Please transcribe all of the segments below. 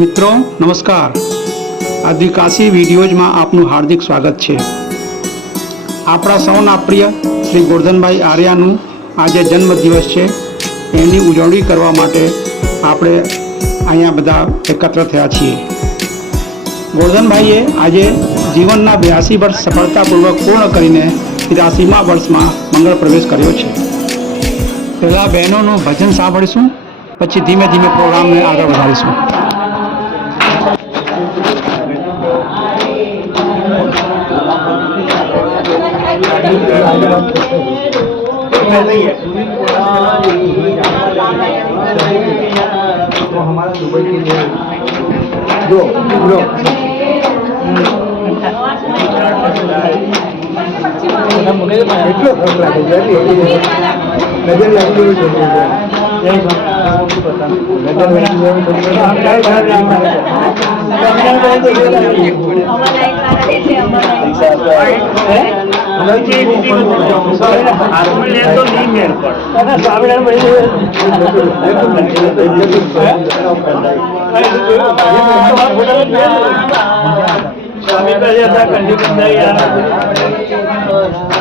મિત્રો નમસ્કાર, આદિવાસી વિડીયોઝમાં આપનું હાર્દિક સ્વાગત છે। આપણા સૌના પ્રિય શ્રી ગોરધનભાઈ આર્યાનું આજે જન્મદિવસ છે। એની ઉજવણી કરવા માટે આપણે અહીંયા બધા એકત્ર થયા છીએ। ગોરધનભાઈએ આજે જીવનના 82 વર્ષ સફળતાપૂર્વક પૂર્ણ કરીને 83મા વર્ષમાં મંગળ પ્રવેશ કર્યો છે। પહેલાં બહેનોનું ભજન સાંભળીશું, પછી ધીમે ધીમે પ્રોગ્રામને આગળ વધારીશું। हमारा दुबई के लिए दो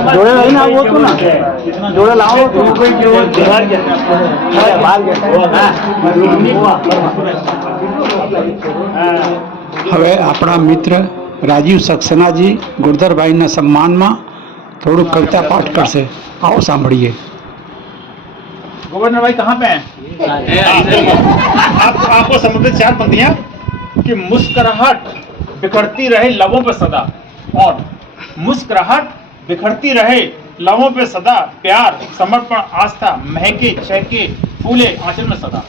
जोड़े लाइन आओ तो ना जोड़े लाओ तो હવે આપણા મિત્ર રાજીવ સક્સેનાજી ગુરધરભાઈના સન્માનમાં થોડું કવિતા પાઠ કરશે। आओ સાંભળીએ। गवर्नर भाई कहाँ पे हैं? आपको समझते 4 पंक्तियां कि मुस्कुराहट बिखरती रहे लबों पे सदा, और मुस्कुराहट बिखरती रहे लबों पे सदा, प्यार समर्पण आस्था महके चहके फूले आंचल में सदा।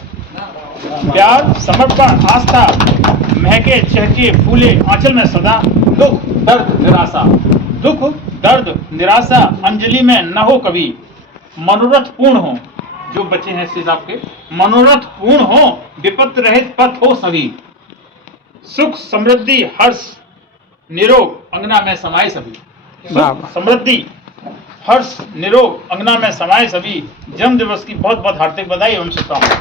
प्यार समर्पण आस्था महके चहके फूले आंचल में सदा। दुख दर्द निराशा, दुख दर्द निराशा अंजलि में न हो कभी, मनोरथ पूर्ण हो। जो बच्चे हैं श्री साहब के, मनोरथ पूर्ण हो, विपत रहित पथ हो सभी, सुख समृद्धि हर्ष निरोग अंगना में समाये सभी। सुख समृद्धि हर्ष निरोग अंगना में समाये सभी। जन्म दिवस की बहुत बहुत हार्दिक बधाई एवं शुभकामनाएं।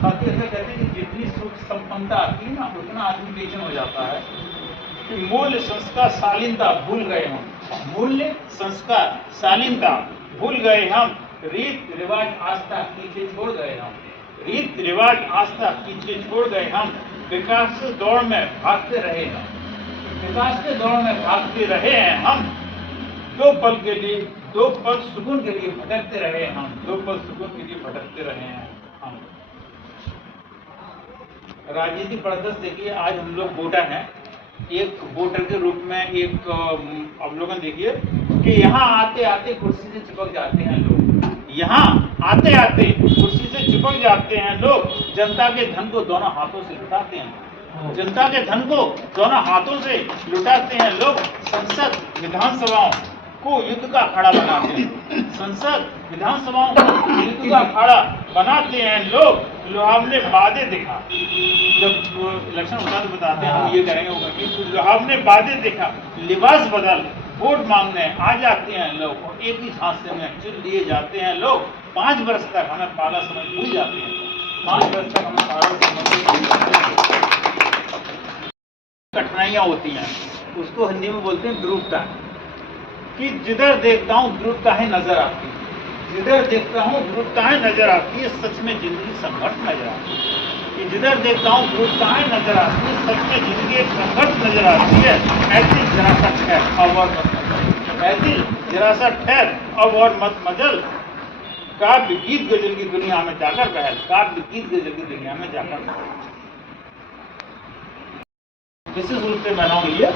साथी ऐसा कहते हैं कि जितनी सुख संपन्नता आती है ना, उतना आदमी बेचैन हो जाता है। कि मूल्य संस्कार शालीनता भूल गए हम, मूल्य संस्कार शालीनता भूल गए हम, रीत रिवाज आस्था पीछे छोड़ गए हम, रीत रिवाज आस्था पीछे छोड़ गए हम। विकास के दौड़ में भागते रहे हम, विकास के दौड़ में भागते रहे हैं हम। 2 पल के लिए, 2 पल सुकून के लिए भटकते रहे हम, 2 पल सुकून के लिए भटकते रहे हैं हम। राजनीति परिदृश्य देखिए, आज हम लोग वोटर हैं। एक वोटर के रूप में एक अवलोकन देखिए कि यहाँ आते आते कुर्सी से चिपक जाते हैं लोग, यहाँ आते आते कुर्सी से चिपक जाते हैं लोग। जनता के धन को दोनों हाथों से लुटाते हैं, जनता के धन को दोनों हाथों से लुटाते हैं लोग। संसद विधानसभाओं को युद्ध का अखाड़ा बनाते हैं, संसद विधानसभाओं को युद्ध का अखाड़ा बनाते हैं लोग। लोहावने वादे दिखा, जब इलेक्शन होता तो बताते हैं हम ये करेंगे वो करेंगे, तो लोहावने वादे दिखा, लिबास बदल वोट मांगने आ जाते हैं लोग, और एक ही झांसे में चुन लिए जाते हैं लोग। 5 वर्ष तक हमें पाला समझ भूल जाते हैं, 5 वर्ष तक हमें पाला समझ भूल जाते हैं। कठिनाइयाँ होती हैं, उसको हिंदी में बोलते हैं ध्रुवता, कि जिधर देखता हूँ ध्रुवताएं नजर आती है, जिधर देखता हूँ ध्रुवताएं नजर आती है, सच में जिंदगी संघर्ष नजर आती है। कि जिधर देखता हूँ ध्रुवताएं नजर आती है, सच में जिंदगी एक संघर्ष नजर आती है। ऐसी जरा सा ठहर अब और मत मजल, ऐसी जरा सा ठहर अब और मत मजल। काव्य गीत गजल की दुनिया में जाकर बहल, काव्य गीत गजल की दुनिया में जाकर बहल। विशेष रूप से बनाऊं ये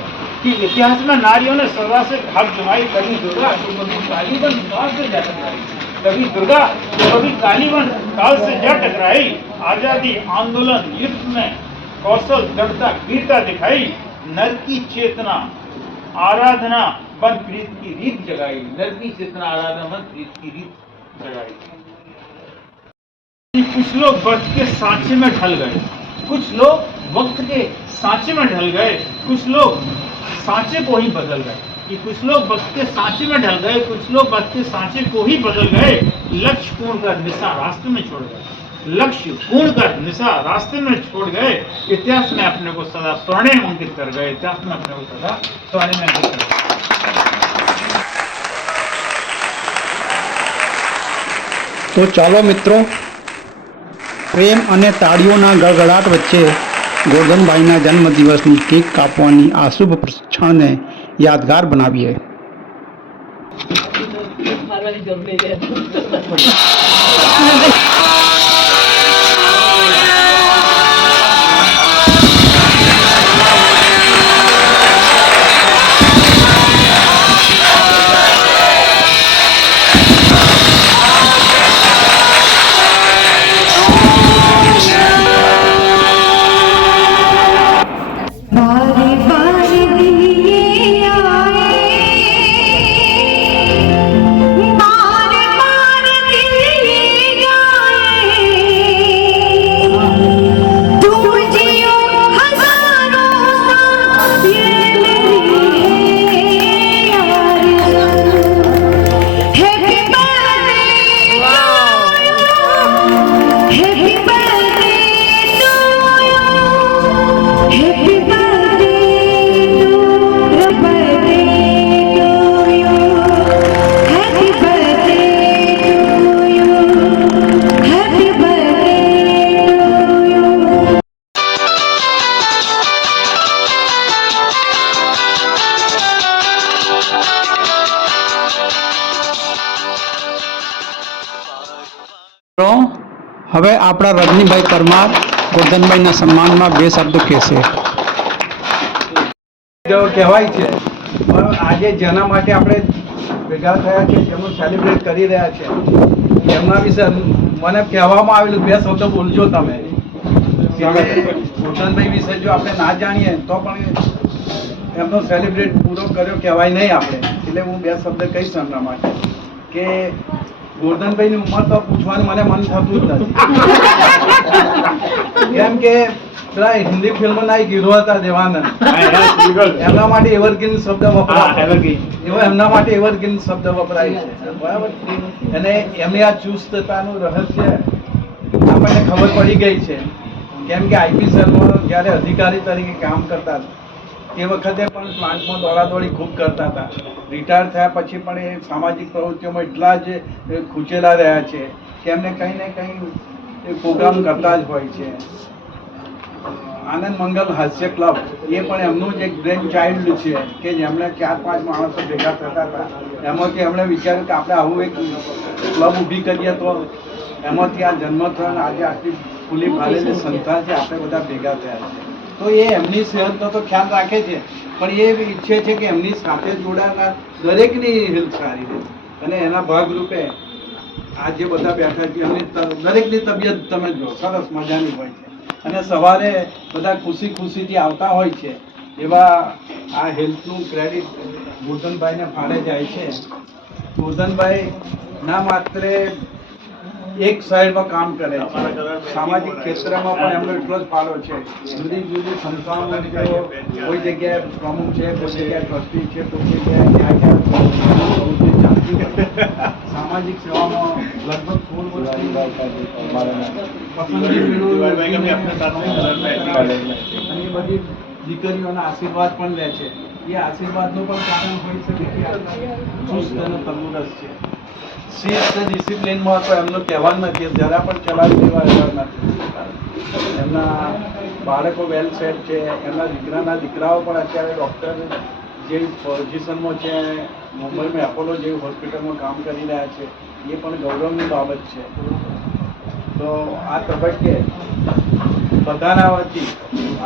कि इतिहास में नारियों ने सदा से भाग जमाई, कभी दुर्गा तो कभी कालीबन काल से जा टकराई, कभी दुर्गा तो कभी कालीबन काल से जा टकराई। आजादी आंदोलन युद्ध में कौशल दृढ़ता वीरता दिखाई, नर की चेतना आराधना बन प्रीत की रीत जगाई, नर की चेतना आराधना बन प्रीत की रीत जगाई। कुछ लोग वक्त के सांचे में ढल गए, कुछ लोग वक्त के सांचे में ढल गए, कुछ लोग सांचे को ही बदल गए। कि कुछ लोग वक्त के सांचे में ढल गए, कुछ लोग वक्त के सांचे को ही बदल गए। लक्ष्य पूर्ण कर दिशा रास्ते में छोड़ गए, लक्ष्य पूर्ण कर निशा रास्ते में छोड़ गए, इतिहास में अपने को सदा स्वर्णिम अंकित कर गए, इतिहास में अपने को सदा स्वर्णिम अंकित कर गए। તો ચાલો મિત્રો, પ્રેમ અને તાળીઓના ગળગળાટ વચ્ચે ગોરધનભાઈના જન્મદિવસની કેક કાપવાની આ શુભ ક્ષણને યાદગાર બનાવીએ. હવે આપણા રજનીભાઈ પરમાર ગોરધનભાઈના સન્માનમાં બે શબ્દો કહેશે. કહેવાય છે, પણ આજે જેના માટે આપણે ભેગા થયા છે, જેમનું સેલિબ્રેટ કરી રહ્યા છે, એમના વિશે મને કહેવામાં આવેલું બે શબ્દો બોલજો તમે. ગોરધનભાઈ વિશે જો આપણે ના જાણીએ તો પણ એમનો સેલિબ્રેટ પૂરો કર્યો કહેવાય નહીં આપણે. એટલે હું બે શબ્દ કહીશ એમના માટે કે ગોરધનભાઈની ઉંમર તો પૂછવાનું મને મન થતું જ નથી. કેમ કે પેલા હિન્દી ફિલ્મના એક હીરો હતા દેવાનંદ, એમના માટે એવરગ્રીન શબ્દ વપરાય, એવો એમના માટે એવરગ્રીન શબ્દ વપરાય છે, બરાબર. અને એમની આ ચુસ્તતાનું રહસ્ય આપણને ખબર પડી ગઈ છે. કેમ કે આઈપીસીએલમાં જ્યારે અધિકારી તરીકે કામ કરતા હતા તે વખતે પણ પ્લાન્ટમાં દોડાદોડી ખૂબ કરતા હતા. રિટાયર થયા પછી પણ એ સામાજિક પ્રવૃત્તિઓમાં એટલા જ ખૂંચેલા રહ્યા છે કે એમને કંઈ ને કંઈ પ્રોગ્રામ કરતા જ હોય છે. આનંદ મંગલ હાસ્ય ક્લબ એ પણ એમનું જ એક બ્રેન ચાઇલ્ડ છે કે જેમણે 4-5 માણસો ભેગા થતા હતા. એમાંથી એમણે વિચાર્યું કે આપણે આવું એક ક્લબ ઊભી કરીએ તો એમાંથી આ જન્મ થયો, આજે આટલી ખુલ્લી ફાલેલી સંસ્થા છે, આપણે બધા ભેગા થયા છે. તો એ એમની સેહતનો તો ખ્યાલ રાખે છે, પણ એ ઈચ્છે છે કે એમની સાથે જોડાનાર દરેકની હેલ્થ સારી રહે. અને એના ભાગરૂપે આ જે બધા બેઠા છે એમની દરેકની તબિયત તમે જો સરસ મજાની હોય છે અને સવારે બધા ખુશી ખુશીથી આવતા હોય છે. એવા આ હેલ્થનું ક્રેડિટ ગોરધનભાઈને ફાળે જાય છે. ગોરધનભાઈ ના માત્ર એક સાઈડમાં કામ કરે છે, સામાજિક ક્ષેત્રમાં પણ એમનો એટલો જ ફાળો છે. જુદી જુદી સંસ્થાઓમાં કોઈ જગ્યાએ પ્રમુખ છે, કોઈ જગ્યાએ ટ્રસ્ટી છે, કોઈ જગ્યાએ સામાજિક સેવામાં લગભગ 16 વર્ષથી એ બધી દીકરીઓના આશીર્વાદ પણ લે છે. એ આશીર્વાદનું પણ કારણ હોઈ શકે કે ચુસ્ત અને તંદુરસ્ત છે. શિસ્ત ડિસિપ્લિનમાં તો એમનું કહેવાનું નથી, જરા પણ ચલાવી દેવા એવા નથી. એમના બાળકો વેલ સેટ છે. એમના દીકરાઓ પણ અત્યારે ડૉક્ટર જેવી પોઝિશનમાં છે, મુંબઈમાં એપોલો જેવી હોસ્પિટલમાં કામ કરી રહ્યા છે. એ પણ ગૌરવની બાબત છે. તો આ તબક્કે બધાના વતી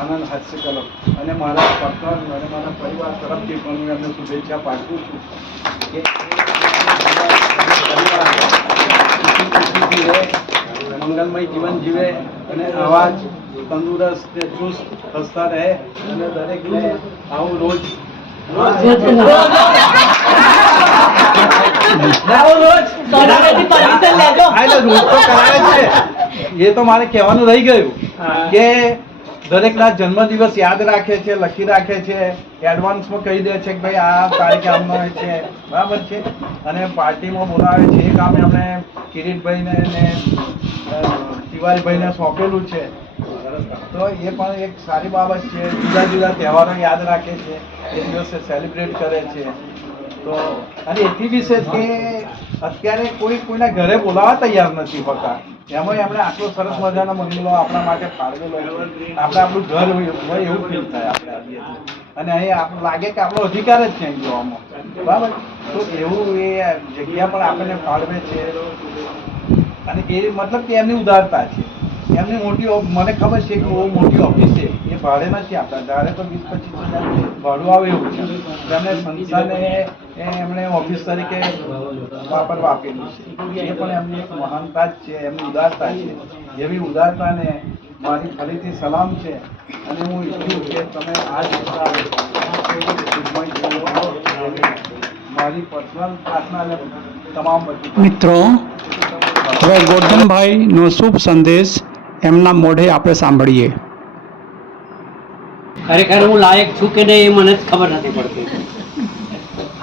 આનંદ હાસ્ય ક્લબ અને મારા પર્સનલ અને મારા પરિવાર તરફથી પણ હું એમને શુભેચ્છા પાઠવું છું કે મંગલમય જીવન જીવે અને આવા જ તંદુરસ્ત ને ચુસ્ત હસતા રહે અને દરેકને આવું રોજ એ તો મારે કહેવાનું રહી ગયું કે દરેકના જન્મદિવસ યાદ રાખે છે, લખી રાખે છે, એડવાન્સમાં કહી દે છે કે ભાઈ આ તારીખે આમનો છે, બરાબર છે. અને પાર્ટીમાં બોલાવે છે. એ કામે અમને કિરીટભાઈને ને દિવાળીભાઈને સોંપેલું છે, તો એ પણ એક સારી બાબત છે. જુદા જુદા તહેવારો યાદ રાખે છે, એ દિવસે સેલિબ્રેટ કરે છે. તો અને એથી વિશેષ કે અત્યારે કોઈના ઘરે બોલાવવા તૈયાર નથી હોતા, એમાં એમણે આટલો સરસ મજાનો બંગલો આપણા માટે ફાળવેલો છે. આપણે આપણું ઘર હોય એવું ફીલ થાય આપણે આવીએ છીએ, અને અહીં આપણને લાગે કે આપણો અધિકાર જ છે અહીં જોવામાં, બરાબર. તો એવું એ જગ્યા પણ આપણને ફાળવે છે, અને એ મતલબ કે એમની ઉદારતા છે. એમની મોટી મને ખબર છે કે બહુ મોટી ઓફિસ છે, એ ભાડે નથી આપતા. ભાડે તો 20-25 હજાર ભાડું આવે એવું છે. એમને સંસ્થાને એમણે ઓફિસ તરીકે વાપરવા આપેલું છે. એ પણ એમની એક મહાનતા જ છે, એમની ઉદારતા છે. એવી ઉદારતાને મારી ફરીથી સલામ છે, અને હું ઈચ્છું કે તમે આ જ મારી પર્સનલ પ્રાર્થના અને તમામ મિત્રો, હવે ગોરધનભાઈનો શુભ સંદેશ એમના મોઢે આપણે સાંભળીએ. ખરેખર હું લાયક છું કે નહીં એ મને જ ખબર નથી પડતી.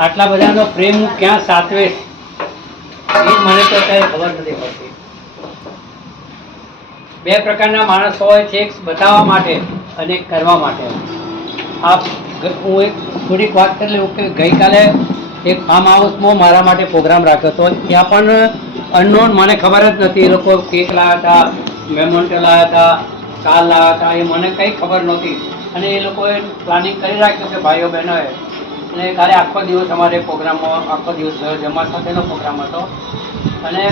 આટલા બધાનો પ્રેમ હું ક્યાં સાચવે એ મને તો કઈ ખબર નથી પડતી. બે પ્રકારના માણસો હોય છે, એક બતાવવા માટે અને એક કરવા માટે. હું એક થોડીક વાત કરી લઉં કે ગઈકાલે એક ફાર્મ હાઉસમાં મારા માટે પ્રોગ્રામ રાખ્યો હતો. ત્યાં પણ અનનોન, મને ખબર જ નથી. એ લોકો કેક લાવ્યા હતા, મેમોન્ટો લાવ્યા હતા, શાલ લાવ્યા હતા, એ મને કંઈ ખબર નહોતી. અને એ લોકોએ પ્લાનિંગ કરી રાખ્યું છે ભાઈઓ બહેનોએ. અને કાલે આખો દિવસ અમારે પ્રોગ્રામમાં, આખો દિવસ જમવા સાથેનો પ્રોગ્રામ હતો. અને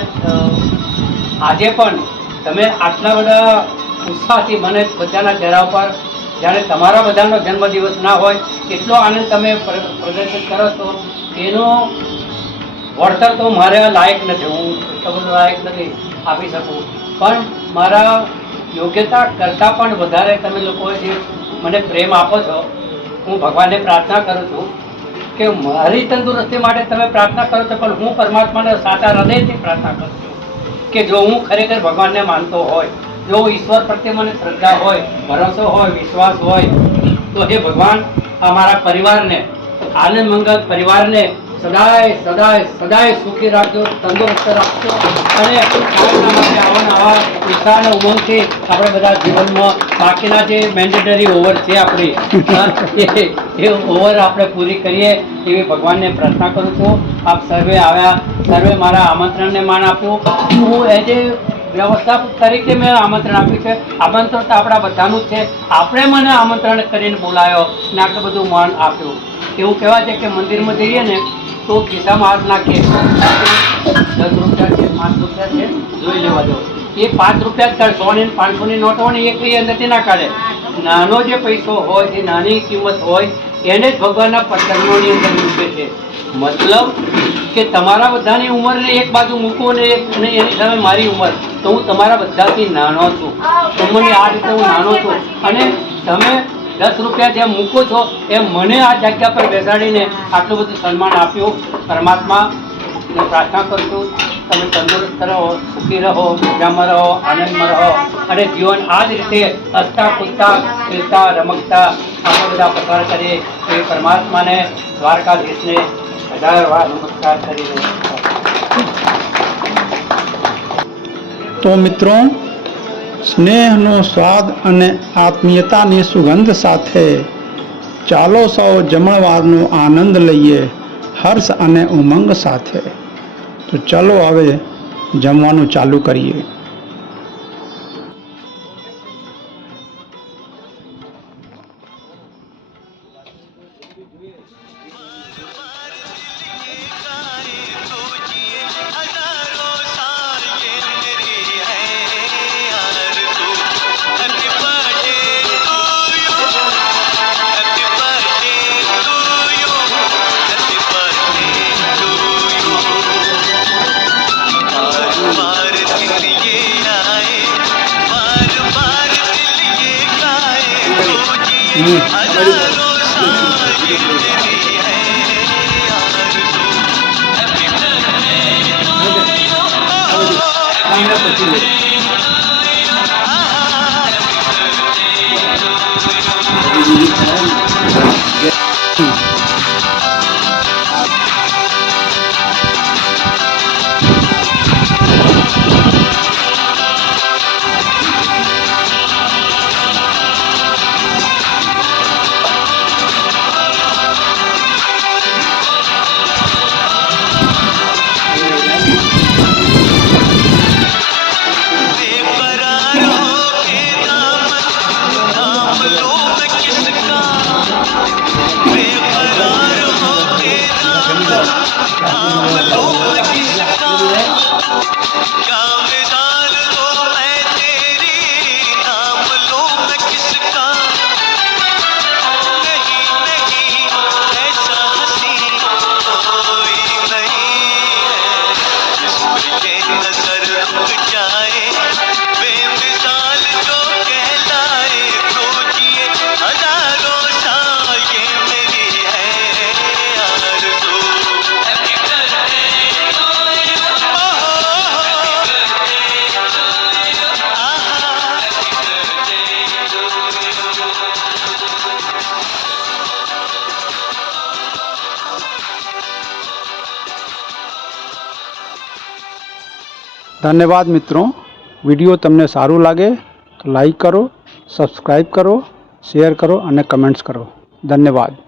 આજે પણ તમે આટલા બધા ઉત્સાહથી મને બધાના ચહેરા ઉપર, જ્યારે તમારા બધાનો જન્મદિવસ ના હોય એટલો આનંદ તમે પ્રદર્શિત કરો છો, એનો વળતર તો મારે લાયક નથી. હું એટલો બધો લાયક નથી આપી શકું, પણ મારા યોગ્યતા કરતાં પણ વધારે તમે લોકોએ જે મને પ્રેમ આપો છો, હું ભગવાનને પ્રાર્થના કરું છું કે મારી તંદુરસ્તી માટે તમે પ્રાર્થના કરો છો, પણ હું પરમાત્માને સાચા હૃદયથી પ્રાર્થના કરું છું કે જો હું ખરેખર ભગવાનને માનતો હોય, જો ઈશ્વર પ્રત્યે મને શ્રદ્ધા હોય, ભરોસો હોય, વિશ્વાસ હોય, તો એ ભગવાન અમારા પરિવારને, આનંદ મંગલ પરિવારને સદાય સદાય સદાય સુખી રાખજો, તંદુરસ્ત રાખજો. અને આગળના માટે આવા ઉત્સાહ અને ઉમંગથી આપણે બધા જીવનમાં બાકીના જે મેન્ડેટરી ઓવર છે આપણી એ ઓવર આપણે પૂરી કરીએ એવી ભગવાનને પ્રાર્થના કરું છું. આપ સર્વે આવ્યા, સર્વે મારા આમંત્રણને માન આપ્યું. હું એઝ એ વ્યવસ્થાપક તરીકે મેં આમંત્રણ આપ્યું છે. આમંત્રણ તો આપણા બધાનું જ છે. આપણે મને આમંત્રણ કરીને બોલાયો ને આટલું બધું માન આપ્યું. એવું કહેવાય છે કે મંદિરમાં જઈએ ને તો ખિસ્સામાં હાથ નાખીએ, 10 રૂપિયા છે, 5 રૂપિયા છે, જોઈ લેવા દો. એ 5 રૂપિયા 100 ની 500 ની નોટ હોય ને એ અંદરથી ના કાઢે. નાનો જે પૈસો હોય, જે નાની કિંમત હોય, એને જ ભગવાનના પતંગોની અંદર મૂકે છે. મતલબ કે તમારા બધાની ઉંમરને એક બાજુ મૂકો ને એની સામે મારી ઉંમર, તો હું તમારા બધાથી નાનો છું. ઉંમરની આ રીતે હું નાનો છું, અને તમે 10 રૂપિયા જેમ મૂકો છો એમ મને આ જગ્યા પર બેસાડીને આટલું બધું સન્માન આપ્યું. પરમાત્મા પ્રાર્થના કરું છું તમે તંદુરસ્ત રહો, સુખી રહો, મજામાં રહો, આનંદમાં રહો, અને જીવન આ જ રીતે હસતા કૂદતા ખેલતા રમકતા આપણે બધા પસાર કરીએ એ પરમાત્માને, દ્વારકાધીશને હજાર વાર નમસ્કાર કરીને. તો મિત્રો, સ્નેહનો સ્વાદ અને આત્મીયતાની સુગંધ સાથે ચાલો સૌ જમણવારનો આનંદ લઈએ, હર્ષ અને ઉમંગ સાથે. તો ચાલો હવે જમવાનું ચાલુ કરીએ. ધન્યવાદ મિત્રો. વિડીયો તમને સારું લાગે તો લાઈક કરો, સબસ્ક્રાઈબ કરો, શેર કરો અને કમેન્ટ્સ કરો. ધન્યવાદ.